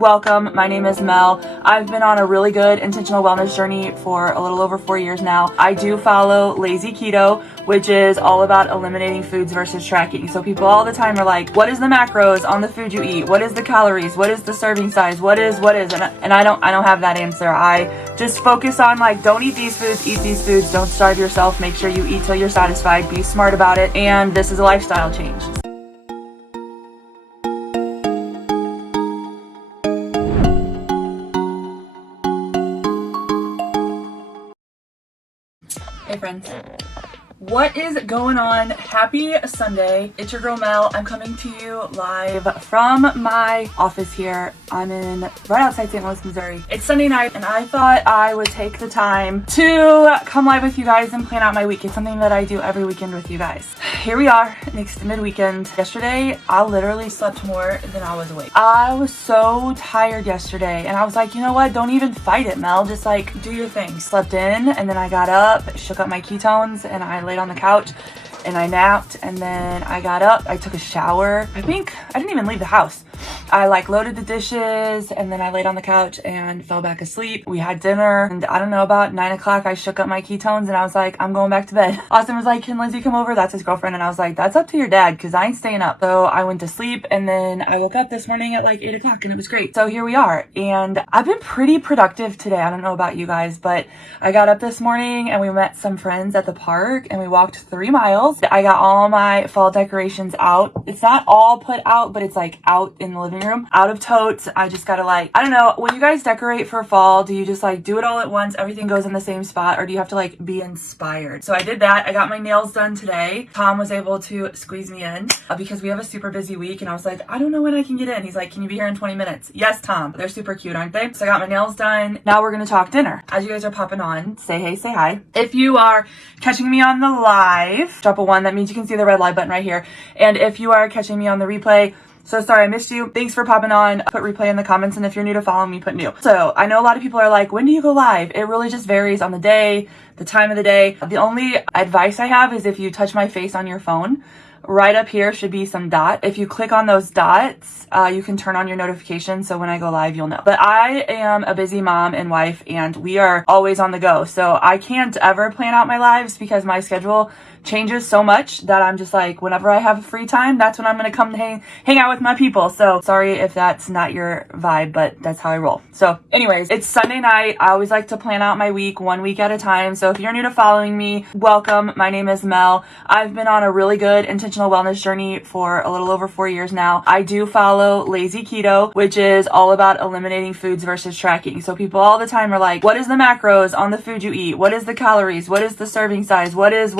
Welcome, my name is Mel. I've been on a really good intentional wellness journey for a little over 4 years now. I do follow lazy keto, which is all about eliminating foods versus tracking. So people all the time are like, what is the macros on the food you eat? What is the calories? What is the serving size? What is? And I don't have that answer. I just focus on like, don't eat these foods, eat these foods. Don't starve yourself. Make sure you eat till you're satisfied. Be smart about it. And this is a lifestyle change. Hey friends, what is going on? Happy Sunday. It's your girl Mel. I'm coming to you live from my office here. I'm right outside St. Louis, Missouri. It's Sunday night and I thought I would take the time to come live with you guys and plan out my week. It's something that I do every weekend with you guys. Here we are, an extended weekend. Yesterday, I literally slept more than I was awake. I was so tired yesterday and I was like, you know what? Don't even fight it, Mel. Just like do your thing. Slept in and then I got up, shook up my ketones and I laid on the couch and I napped, and then I got up, I took a shower. I think I didn't even leave the house. I loaded the dishes and then I laid on the couch and fell back asleep. We had dinner and I don't know, about 9 o'clock I shook up my ketones and I was like, I'm going back to bed. Austin was like, can Lindsay come over? That's his girlfriend. And I was like, that's up to your dad because I ain't staying up. So I went to sleep and then I woke up this morning at like 8 o'clock and it was great. So here we are and I've been pretty productive today. I don't know about you guys, but I got up this morning and we met some friends at the park and we walked 3 miles. I got all my fall decorations out. It's not all put out, but it's like out in the living room, out of totes. I just gotta I don't know, when you guys decorate for fall, do you just do it all at once, everything goes in the same spot, or do you have to be inspired? So I did that. I got my nails done today. Tom was able to squeeze me in because we have a super busy week and I was like, I don't know when I can get in. He's like, can you be here in 20 minutes? Yes, Tom. They're super cute, aren't they? So I got my nails done. Now we're gonna talk dinner. As you guys are popping on, say hey, say hi. If you are catching me on the live, drop a 1. That means you can see the red live button right here. And if you are catching me on the replay, so sorry I missed you. Thanks for popping on. Put replay in the comments, and if you're new to follow me, put new. So I know a lot of people are like, when do you go live? It really just varies on the day, the time of the day. The only advice I have is if you touch my face on your phone, right up here should be some dot. If you click on those dots, you can turn on your notifications so when I go live, you'll know. But I am a busy mom and wife and we are always on the go. So I can't ever plan out my lives because my schedule changes so much that I'm just like, whenever I have free time, that's when I'm going to come hang out with my people. So sorry if that's not your vibe, but that's how I roll. So anyways, it's Sunday night. I always like to plan out my week 1 week at a time. So if you're new to following me, welcome. My name is Mel. I've been on a really good intentional wellness journey for a little over 4 years now. I do follow lazy keto, which is all about eliminating foods versus tracking. So people all the time are like, what is the macros on the food you eat? What is the calories? What is the serving size? What is?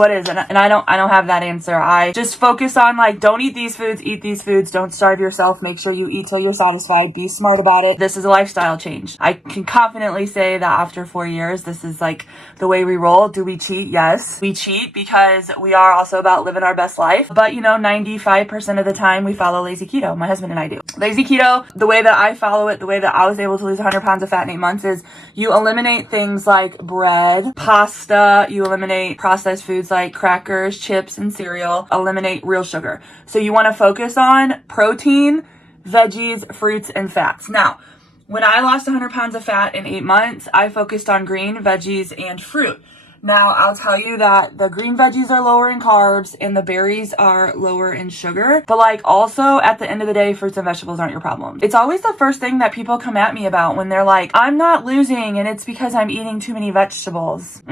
And I don't have that answer. I just focus on don't eat these foods, eat these foods. Don't starve yourself. Make sure you eat till you're satisfied. Be smart about it. This is a lifestyle change. I can confidently say that after 4 years, this is the way we roll. Do we cheat? Yes. We cheat because we are also about living our best life. But 95% of the time we follow lazy keto. My husband and I do. Lazy keto, the way that I follow it, the way that I was able to lose 100 pounds of fat in 8 months is you eliminate things like bread, pasta, you eliminate processed foods like crackers, chips, and cereal, eliminate real sugar. So you want to focus on protein, veggies, fruits, and fats. Now, when I lost 100 pounds of fat in 8 months, I focused on green, veggies, and fruit. Now, I'll tell you that the green veggies are lower in carbs and the berries are lower in sugar. But also at the end of the day, fruits and vegetables aren't your problem. It's always the first thing that people come at me about when they're like, I'm not losing and it's because I'm eating too many vegetables.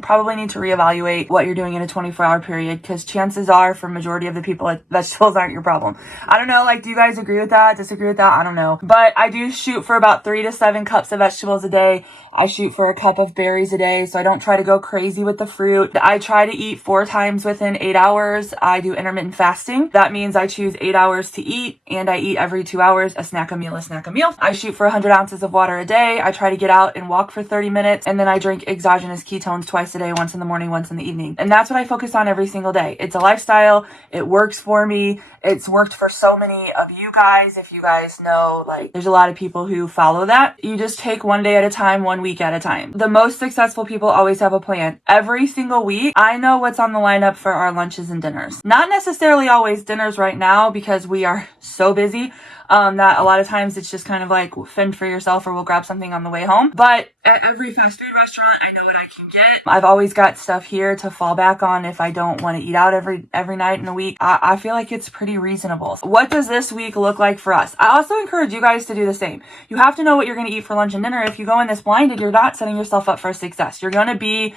Probably need to reevaluate what you're doing in a 24-hour period because chances are for majority of the people, vegetables aren't your problem. I don't know, do you guys agree with that? Disagree with that? I don't know. But I do shoot for about 3 to 7 cups of vegetables a day. I shoot for a cup of berries a day, so I don't try to go crazy with the fruit. I try to eat 4 times within 8 hours. I do intermittent fasting. That means I choose 8 hours to eat, and I eat every 2 hours, a snack, a meal, a snack, a meal. I shoot for 100 ounces of water a day. I try to get out and walk for 30 minutes, and then I drink exogenous ketones twice a day, once in the morning, once in the evening. And that's what I focus on every single day. It's a lifestyle. It works for me. It's worked for so many of you guys. If you guys know, there's a lot of people who follow that. You just take 1 day at a time, 1 week at a time. The most successful people always have a plan. Every single week, I know what's on the lineup for our lunches and dinners. Not necessarily always dinners right now because we are so busy. that a lot of times it's just kind of like fend for yourself, or we'll grab something on the way home. But at every fast food restaurant, I know what I can get. I've always got stuff here to fall back on if I don't want to eat out every night in a week. I feel like it's pretty reasonable. What does this week look like for us? I also encourage you guys to do the same. You have to know what you're going to eat for lunch and dinner. If you go in this blinded, you're not setting yourself up for success. You're going to be,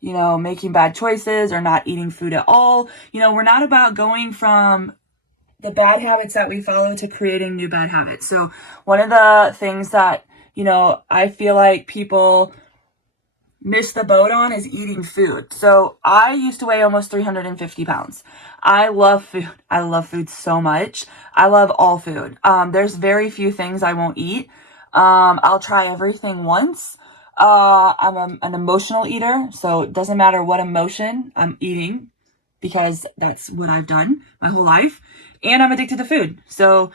making bad choices or not eating food at all. We're not about going from the bad habits that we follow to creating new bad habits. So one of the things that, I feel like people miss the boat on is eating food. So I used to weigh almost 350 pounds. I love food. I love food so much. I love all food. There's very few things I won't eat. I'll try everything once. I'm an emotional eater, so it doesn't matter what emotion I'm eating, because that's what I've done my whole life. And I'm addicted to food. So,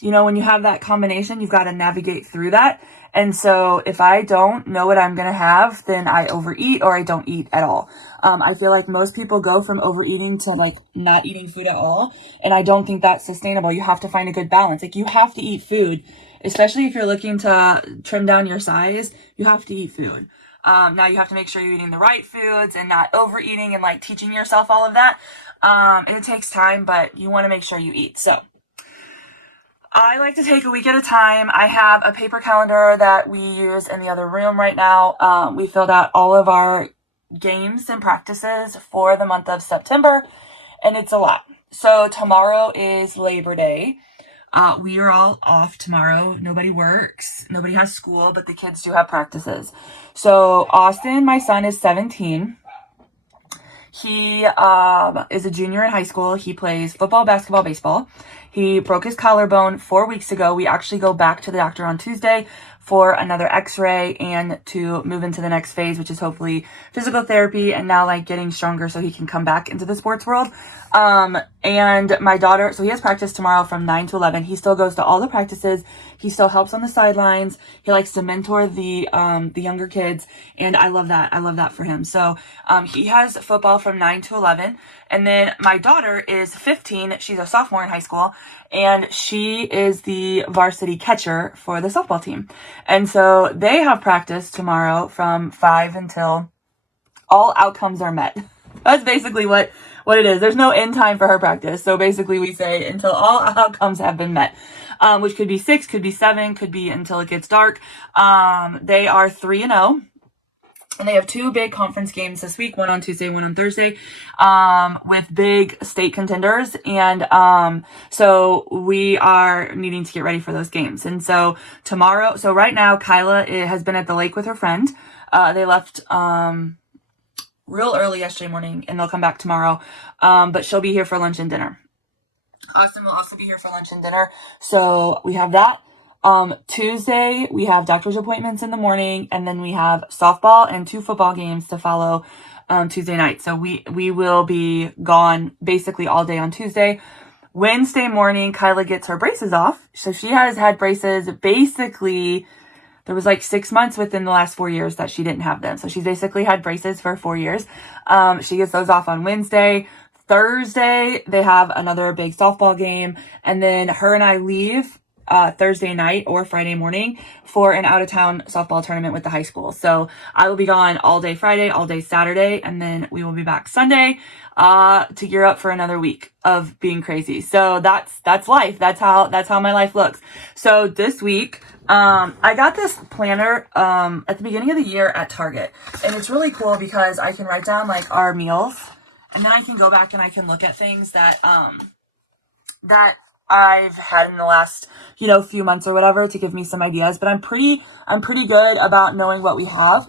when you have that combination, you've got to navigate through that. And so if I don't know what I'm going to have, then I overeat or I don't eat at all. I feel like most people go from overeating to like not eating food at all. And I don't think that's sustainable. You have to find a good balance. Like, you have to eat food, especially if you're looking to trim down your size. You have to eat food. Now you have to make sure you're eating the right foods and not overeating and like teaching yourself all of that. It takes time, but you want to make sure you eat. So I like to take a week at a time. I have a paper calendar that we use in the other room right now. We filled out all of our games and practices for the month of September, and it's a lot. So tomorrow is Labor Day. We are all off tomorrow. Nobody works. Nobody has school, but the kids do have practices. So Austin, my son, is 17. He is a junior in high school. He plays football, basketball, baseball. He broke his collarbone 4 weeks ago. We actually go back to the doctor on Tuesday for another x-ray and to move into the next phase, which is hopefully physical therapy and now like getting stronger so he can come back into the sports world. And my daughter, so he has practice tomorrow from 9 to 11. He still goes to all the practices. He still helps on the sidelines. He likes to mentor the younger kids. And I love that. I love that for him. So, he has football from 9 to 11. And then my daughter is 15. She's a sophomore in high school, and she is the varsity catcher for the softball team. And so they have practice tomorrow from 5 until all outcomes are met. That's basically what it is. There's no end time for her practice. So basically we say until all outcomes have been met, which could be 6, could be 7, could be until it gets dark. They are 3-0. And they have 2 big conference games this week, one on Tuesday, one on Thursday, with big state contenders. And so we are needing to get ready for those games. And so tomorrow, so right now, Kyla has been at the lake with her friend. They left real early yesterday morning, and they'll come back tomorrow. But she'll be here for lunch and dinner. Austin will also be here for lunch and dinner. So we have that. Tuesday, we have doctor's appointments in the morning, and then we have softball and 2 football games to follow Tuesday night. So we will be gone basically all day on Tuesday. Wednesday morning, Kyla gets her braces off. So she has had braces basically, there was like 6 months within the last 4 years that she didn't have them. So she's basically had braces for 4 years. She gets those off on Wednesday. Thursday, they have another big softball game, and then her and I leave Thursday night or Friday morning for an out-of-town softball tournament with the high school. So I will be gone all day Friday, all day Saturday, and then we will be back Sunday to gear up for another week of being crazy. So that's life. That's how my life looks. So this week, I got this planner at the beginning of the year at Target, and it's really cool because I can write down like our meals, and then I can go back and I can look at things that that I've had in the last, few months or whatever to give me some ideas, but I'm pretty good about knowing what we have.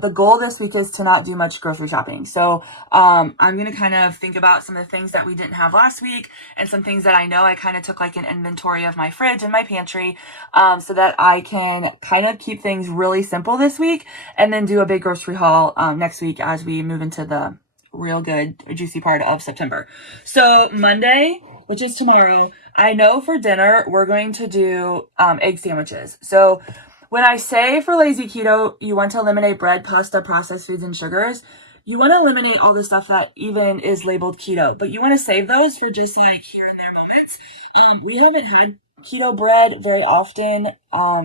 The goal this week is to not do much grocery shopping. So, I'm going to kind of think about some of the things that we didn't have last week and some things that I know. I kind of took like an inventory of my fridge and my pantry, so that I can kind of keep things really simple this week and then do a big grocery haul, next week as we move into the real good, juicy part of September. So Monday, which is tomorrow, I know for dinner, we're going to do egg sandwiches. So when I say for lazy keto, you want to eliminate bread, pasta, processed foods, and sugars, you want to eliminate all the stuff that even is labeled keto, but you want to save those for just like here and there moments. We haven't had keto bread very often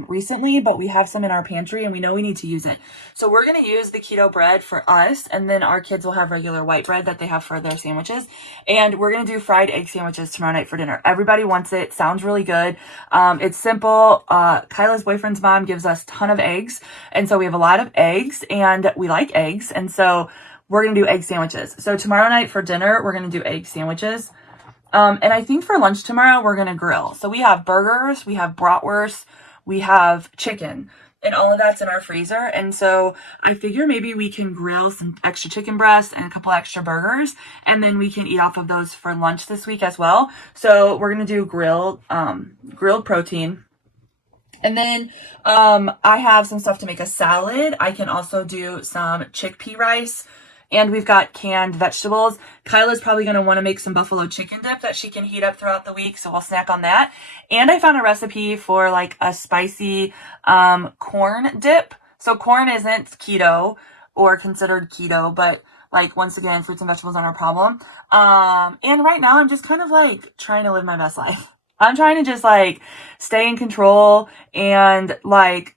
recently, but we have some in our pantry and we know we need to use it. So we're going to use the keto bread for us, and then our kids will have regular white bread that they have for their sandwiches. And we're going to do fried egg sandwiches tomorrow night for dinner. Everybody wants it. Sounds really good. It's simple. Kyla's boyfriend's mom gives us a ton of eggs, and so we have a lot of eggs, and we like eggs, and so we're going to do egg sandwiches. So tomorrow night for dinner, we're going to do egg sandwiches. And I think for lunch tomorrow, we're going to grill. So we have burgers, we have bratwurst, we have chicken, and all of that's in our freezer. And so I figure maybe we can grill some extra chicken breasts and a couple extra burgers, and then we can eat off of those for lunch this week as well. So we're going to do grilled protein. And then I have some stuff to make a salad. I can also do some chickpea rice. And we've got canned vegetables. Kyla's probably going to want to make some buffalo chicken dip that she can heat up throughout the week, so we'll snack on that. And I found a recipe for like a spicy corn dip. So corn isn't keto or considered keto, but like once again, fruits and vegetables aren't a problem. And right now I'm just kind of like trying to live my best life. I'm trying to just like stay in control and like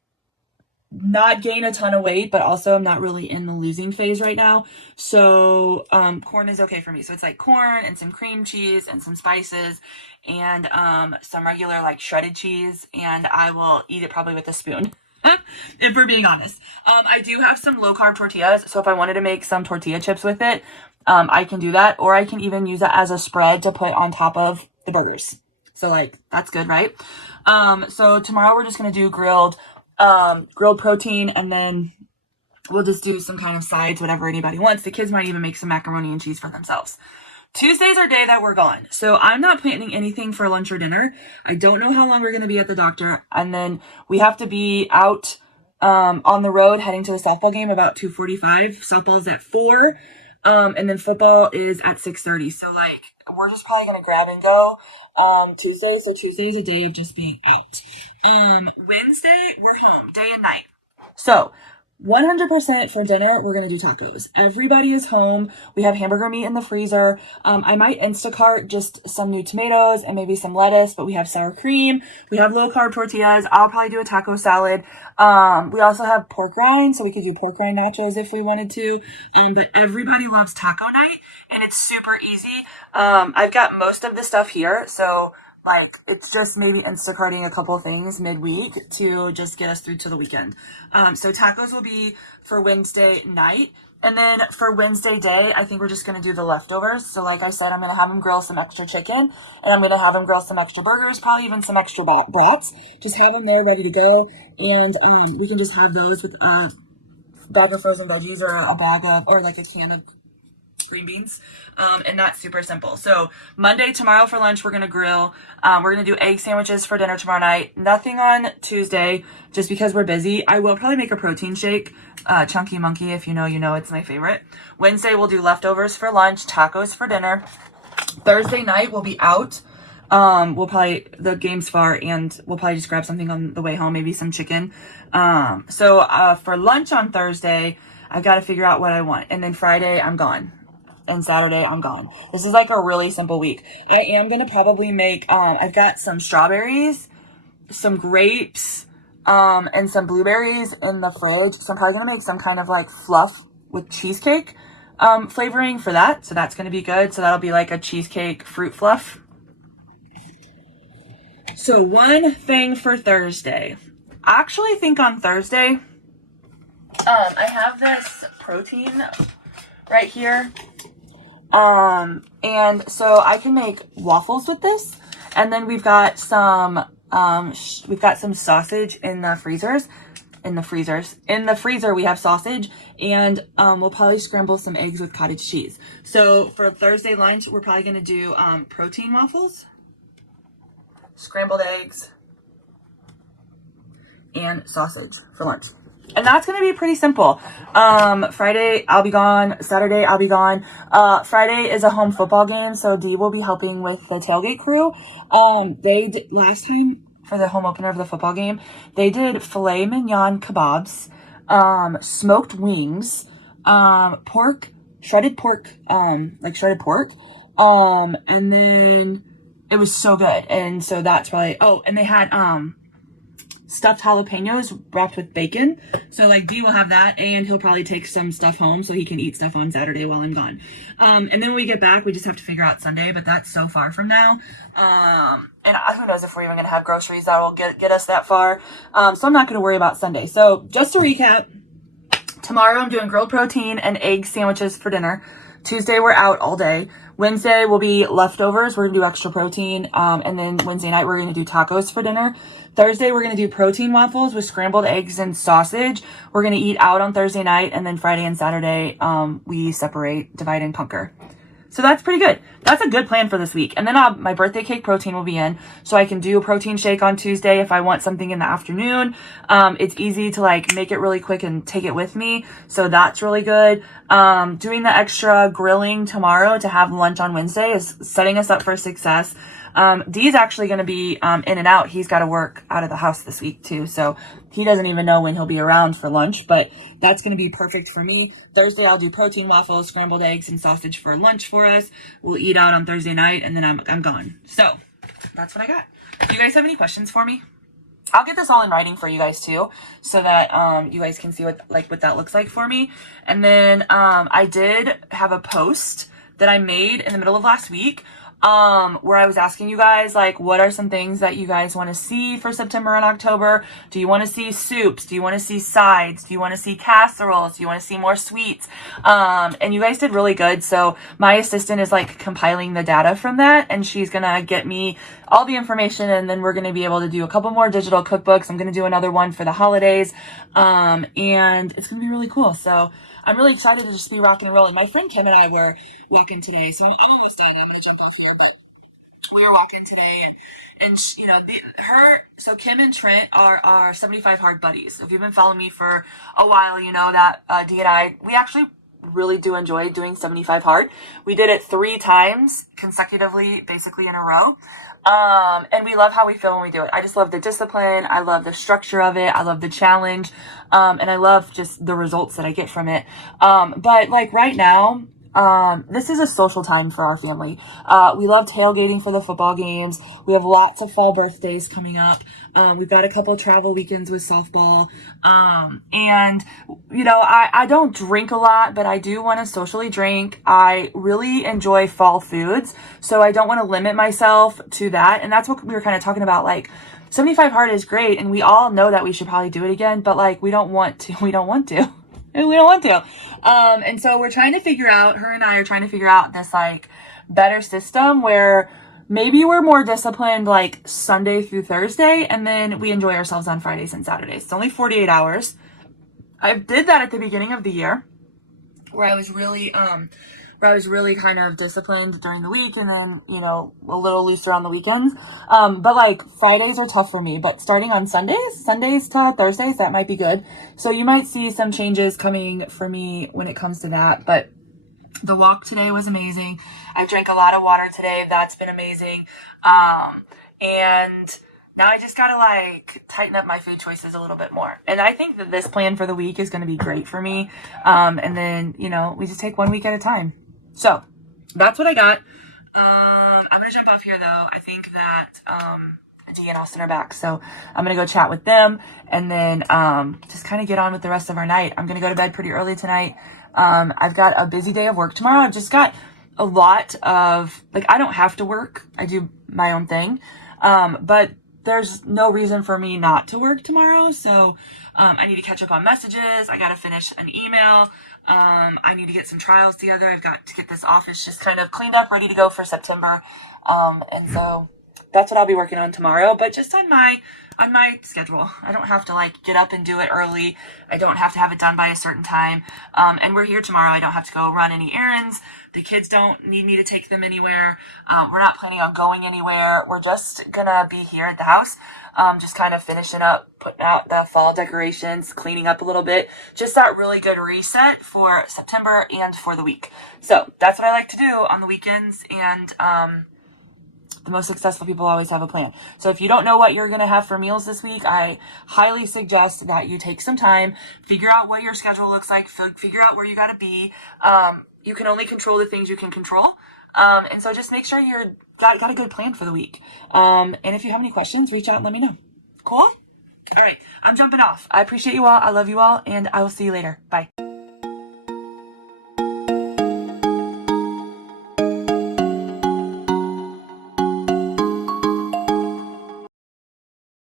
not gain a ton of weight, but also I'm not really in the losing phase right now. So corn is okay for me. So it's like corn and some cream cheese and some spices and some regular like shredded cheese, and I will eat it probably with a spoon. If we're being honest. I do have some low carb tortillas, so if I wanted to make some tortilla chips with it, I can do that, or I can even use it as a spread to put on top of the burgers. So like that's good, right? So tomorrow we're just gonna do grilled protein, and then we'll just do some kind of sides, whatever anybody wants. The kids might even make some macaroni and cheese for themselves. Tuesday's our day that we're gone. So I'm not planning anything for lunch or dinner. I don't know how long we're going to be at the doctor. And then we have to be out on the road heading to the softball game about 2:45. Softball's at 4. And then football is at 6:30. So like we're just probably going to grab and go Tuesday. So Tuesday is a day of just being out. Wednesday, we're home day and night. So 100% for dinner, we're going to do tacos. Everybody is home. We have hamburger meat in the freezer. I might Instacart just some new tomatoes and maybe some lettuce, but we have sour cream. We have low carb tortillas. I'll probably do a taco salad. We also have pork rind, so we could do pork rind nachos if we wanted to. But everybody loves taco night, and it's super easy. I've got most of the stuff here, so like it's just maybe Instacarting a couple things midweek to just get us through to the weekend. So tacos will be for Wednesday night. And then for Wednesday day, I think we're just going to do the leftovers. So like I said, I'm going to have them grill some extra chicken, and I'm going to have them grill some extra burgers, probably even some extra brats. Just have them there ready to go. And we can just have those with a bag of frozen veggies or a bag of, or like a can of green beans. And that's super simple. So Monday, tomorrow for lunch, we're going to grill. We're going to do egg sandwiches for dinner tomorrow night. Nothing on Tuesday, just because we're busy. I will probably make a protein shake. Chunky Monkey, if you know, it's my favorite. Wednesday, we'll do leftovers for lunch, tacos for dinner. Thursday night, we'll be out. The game's far, and we'll probably just grab something on the way home, maybe some chicken. So for lunch on Thursday, I've got to figure out what I want. And then Friday, I'm gone. And Saturday, I'm gone. This is like a really simple week. I am going to probably make, I've got some strawberries, some grapes, and some blueberries in the fridge. So I'm probably going to make some kind of like fluff with cheesecake, flavoring for that. So that's going to be good. So that'll be like a cheesecake fruit fluff. So one thing for Thursday. I actually think on Thursday, I have this protein right here. And so I can make waffles with this. And then we've got some sausage in the freezers. In the freezer, we have sausage, and we'll probably scramble some eggs with cottage cheese. So for Thursday lunch, we're probably going to do protein waffles, scrambled eggs, and sausage for lunch. And that's going to be pretty simple. Friday, I'll be gone. Saturday, I'll be gone. Friday is a home football game, so Dee will be helping with the tailgate crew. Last time for the home opener of the football game, they did filet mignon kebabs, smoked wings, pork shredded pork, and then it was so good. And so that's probably, and they had, stuffed jalapenos wrapped with bacon. So like D will have that, and he'll probably take some stuff home so he can eat stuff on Saturday while I'm gone. And then when we get back, we just have to figure out Sunday, but that's so far from now. And who knows if we're even going to have groceries that will get us that far. So I'm not going to worry about Sunday. So just to recap, tomorrow I'm doing grilled protein and egg sandwiches for dinner. Tuesday we're out all day. Wednesday will be leftovers. We're going to do extra protein. And then Wednesday night we're going to do tacos for dinner. Thursday we're going to do protein waffles with scrambled eggs and sausage. We're going to eat out on Thursday night. And then Friday and Saturday we separate, divide and conquer. So that's pretty good. That's a good plan for this week. And then my birthday cake protein will be in. So I can do a protein shake on Tuesday if I want something in the afternoon. It's easy to like make it really quick and take it with me. So that's really good. Doing the extra grilling tomorrow to have lunch on Wednesday is setting us up for success. Dee's actually going to be in and out. He's got to work out of the house this week too. So he doesn't even know when he'll be around for lunch, but that's going to be perfect for me. Thursday, I'll do protein waffles, scrambled eggs, and sausage for lunch for us. We'll eat out on Thursday night, and then I'm gone. So that's what I got. Do you guys have any questions for me? I'll get this all in writing for you guys too, so that you guys can see what that looks like for me. And then I did have a post that I made in the middle of last week where I was asking you guys, like, what are some things that you guys want to see for September and October? Do you want to see soups? Do you want to see sides? Do you want to see casseroles? Do you want to see more sweets? And you guys did really good. So my assistant is like compiling the data from that, and she's going to get me all the information, and then we're going to be able to do a couple more digital cookbooks. I'm going to do another one for the holidays. And it's going to be really cool. So I'm really excited to just be rocking and rolling. My friend Kim and I were walking today, so I'm almost done. I'm going to jump off here, but we were walking today, and you know, so Kim and Trent are 75 hard buddies. If you've been following me for a while, you know that D and I, we actually really do enjoy doing 75 hard. We did it 3 times consecutively, basically in a row. And we love how we feel when we do it. I just love the discipline. I love the structure of it. I love the challenge. And I love just the results that I get from it. But like right now, this is a social time for our family. We love tailgating for the football games. We have lots of fall birthdays coming up. We've got a couple of travel weekends with softball. And you know, I don't drink a lot, but I do want to socially drink. I really enjoy fall foods, so I don't want to limit myself to that. And that's what we were kind of talking about. Like 75 hard is great, and we all know that we should probably do it again, but like we don't want to. And so her and I are trying to figure out this like better system where maybe we're more disciplined like Sunday through Thursday, and then we enjoy ourselves on Fridays and Saturdays. It's only 48 hours. I did that at the beginning of the year where I was really kind of disciplined during the week, and then, you know, a little looser on the weekends. But like Fridays are tough for me, but starting on Sundays to Thursdays, that might be good. So you might see some changes coming for me when it comes to that. But the walk today was amazing. I drank a lot of water today. That's been amazing. And now I just gotta like tighten up my food choices a little bit more. And I think that this plan for the week is going to be great for me. And then, you know, we just take one week at a time. So that's what I got. I'm going to jump off here though. I think that, Dee and Austin are back. So I'm going to go chat with them, and then, just kind of get on with the rest of our night. I'm going to go to bed pretty early tonight. I've got a busy day of work tomorrow. I've just got a lot of, like, I don't have to work. I do my own thing. But there's no reason for me not to work tomorrow. So, I need to catch up on messages. I got to finish an email. I need to get some trials together. I've got to get this office just kind of cleaned up, ready to go for September. And so that's what I'll be working on tomorrow, but just on my schedule. I don't have to like get up and do it early. I don't have to have it done by a certain time. And we're here tomorrow. I don't have to go run any errands. The kids don't need me to take them anywhere. We're not planning on going anywhere. We're just gonna be here at the house. Just kind of finishing up, putting out the fall decorations, cleaning up a little bit. Just that really good reset for September and for the week. So that's what I like to do on the weekends. And, the most successful people always have a plan. So if you don't know what you're going to have for meals this week, I highly suggest that you take some time, figure out what your schedule looks like, figure out where you got to be. you can only control the things you can control. And so just make sure you're got a good plan for the week. And if you have any questions, reach out and let me know. Cool? All right, I'm jumping off. I appreciate you all. I love you all, and I will see you later. Bye.